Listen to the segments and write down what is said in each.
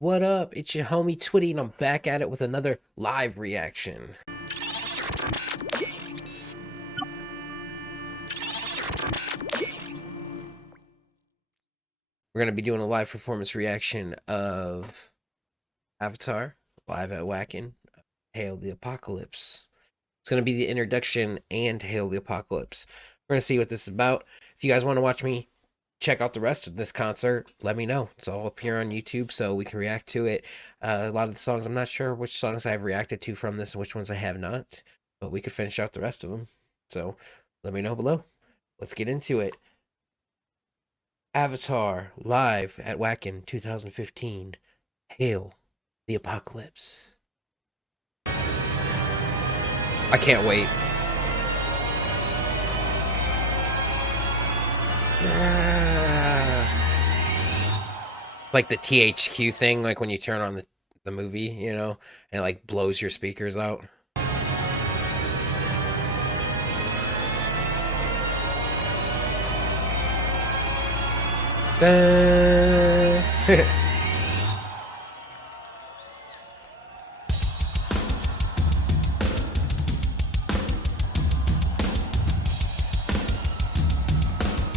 What up? It's your homie Twitty, and I'm back at it with another live reaction. We're gonna be doing a live performance reaction of Avatar live at Wacken. Hail the Apocalypse. It's gonna be the introduction and Hail the Apocalypse. We're gonna see what this is about. If you guys want to watch me check out the rest of this concert, let me know. It's all up here on YouTube, so we can react to it. A lot of the songs, I'm not sure which songs I've reacted to from this and which ones I have not, but we could finish out the rest of them. So let me know below. Let's get into it. Avatar live at Wacken 2015. Hail the Apocalypse. I can't wait. Like the THQ thing, like when you turn on the movie, you know, and it like blows your speakers out.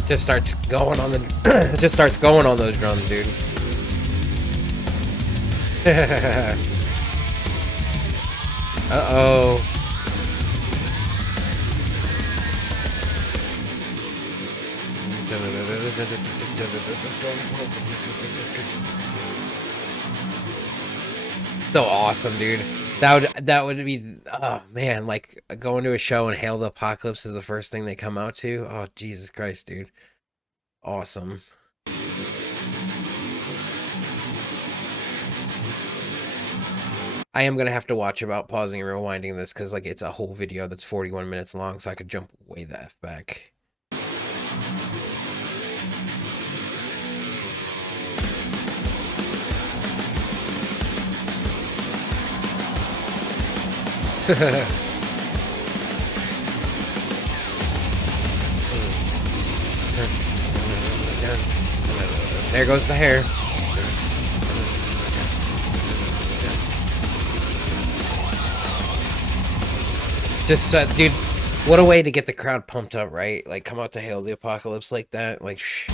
Just starts going on the it just starts going on those drums, dude. Uh-oh. So awesome, dude. That would be, oh man, like going to a show and Hail the Apocalypse is the first thing they come out to. Oh Jesus Christ, dude. Awesome. I am gonna have to watch about pausing and rewinding this because like it's a whole video that's 41 minutes long, so I could jump way the F back. There goes the hair. Just, dude, what a way to get the crowd pumped up, right? Like, come out to Hail the Apocalypse like that. Like, shh.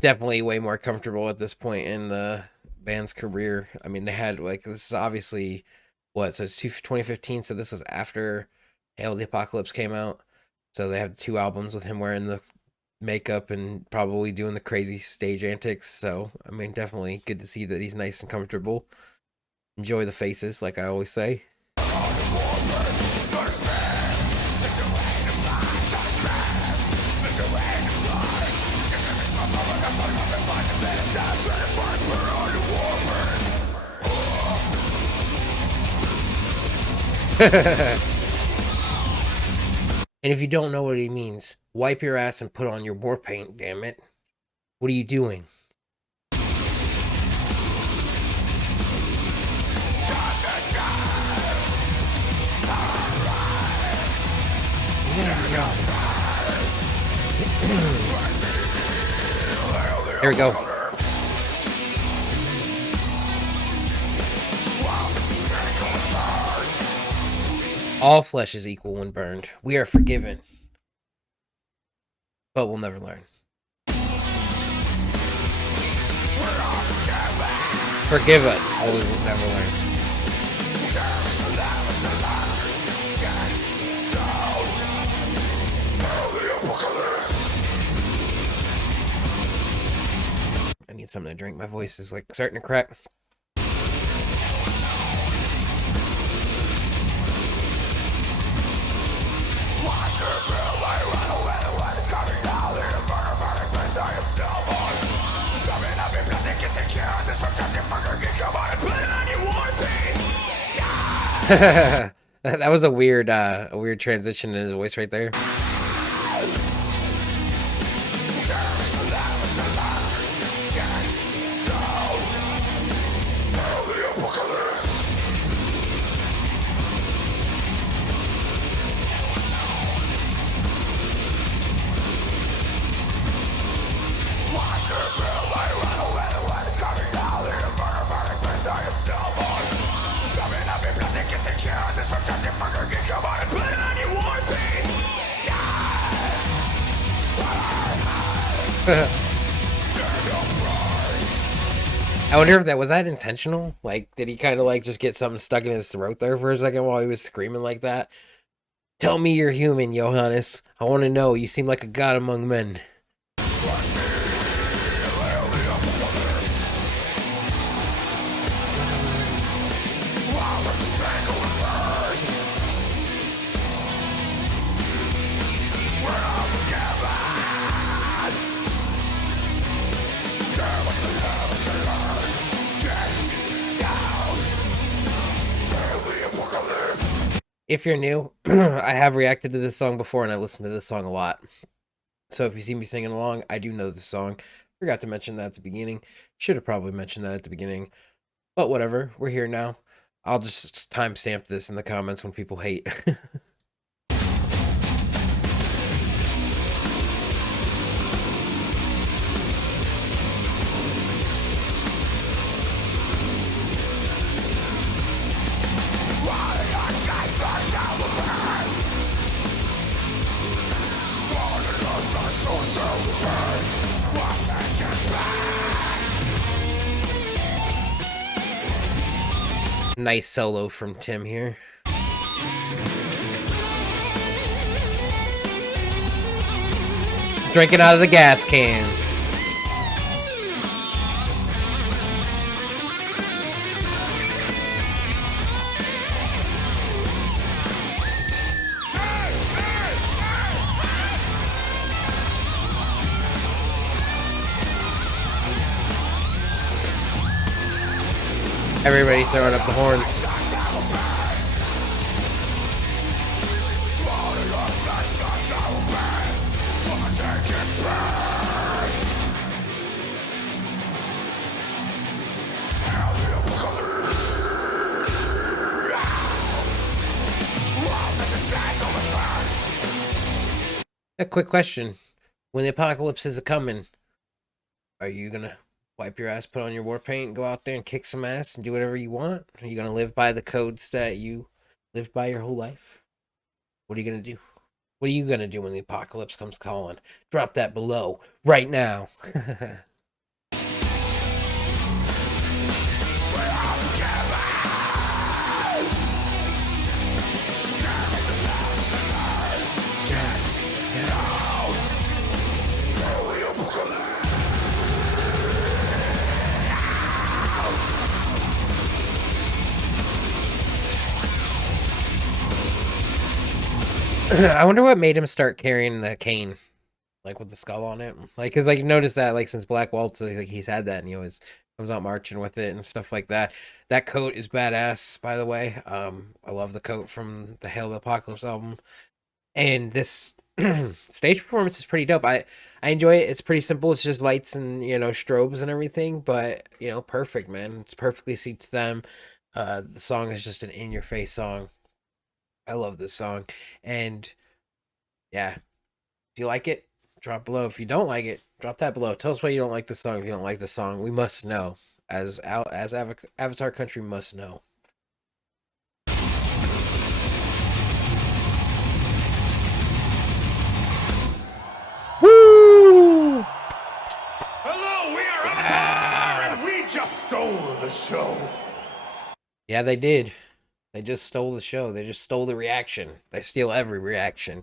Definitely way more comfortable at this point in the band's career. I mean, they had, like, this is obviously, what, so it's 2015, so this was after Hail the Apocalypse came out. So they have 2 albums with him wearing the makeup and probably doing the crazy stage antics. So, I mean, definitely good to see that he's nice and comfortable. Enjoy the faces, like I always say. And if you don't know what he means, wipe your ass and put on your war paint, damn it. What are you doing? Here we go. All flesh is equal when burned. We are forgiven, but we'll never learn. Forgive us, but we will never learn. I need something to drink. My voice is like starting to crack. That was a weird transition in his voice right there. I wonder if that was that intentional. Like, did he kind of like just get something stuck in his throat there for a second while he was screaming like that? Tell me you're human, Johannes. I want to know. You seem like a god among men. If you're new, I have reacted to this song before and I listened to this song a lot. So if you see me singing along, I do know the song. Forgot to mention that at the beginning. Should have probably mentioned that at the beginning. But whatever, we're here now. I'll just timestamp this in the comments when people hate. Nice solo from Tim here. Drinking out of the gas can. Everybody throwing up the horns. A quick question. When the apocalypse is coming, are you gonna wipe your ass, put on your war paint, go out there and kick some ass and do whatever you want? Are you gonna live by the codes that you lived by your whole life? What are you gonna do? What are you gonna do when the apocalypse comes calling? Drop that below right now. I wonder what made him start carrying the cane, like with the skull on it. Like, cause like you notice that like since Black Waltz, like he's had that, and he always comes out marching with it and stuff like that. That coat is badass, by the way. I love the coat from the Hail the Apocalypse album, and this stage performance is pretty dope. I enjoy it. It's pretty simple. It's just lights and strobes and everything, but perfect, man. It's perfectly suits them. The song is just an in your face song. I love this song. And yeah, if you like it, drop below. If you don't like it, drop that below. Tell us why you don't like the song. If you don't like the song, we must know. As Avatar Country must know. Woo! Hello, we are Avatar, and we just stole the show. Yeah, they did. They just stole the show. They just stole the reaction. They steal every reaction.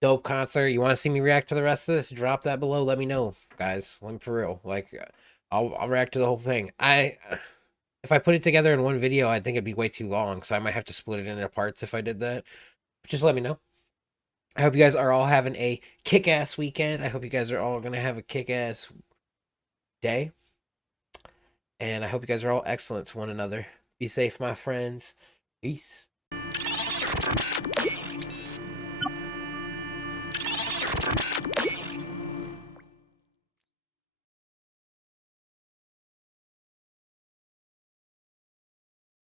Dope concert. You want to see me react to the rest of this? Drop that below. Let me know, guys. I'm for real. Like, I'll react to the whole thing. If I put it together in one video, I think it'd be way too long. So I might have to split it into parts if I did that. Just let me know. I hope you guys are all having a kick-ass weekend. I hope you guys are all gonna have a kick-ass day. And I hope you guys are all excellent to one another. Be safe, my friends. Peace.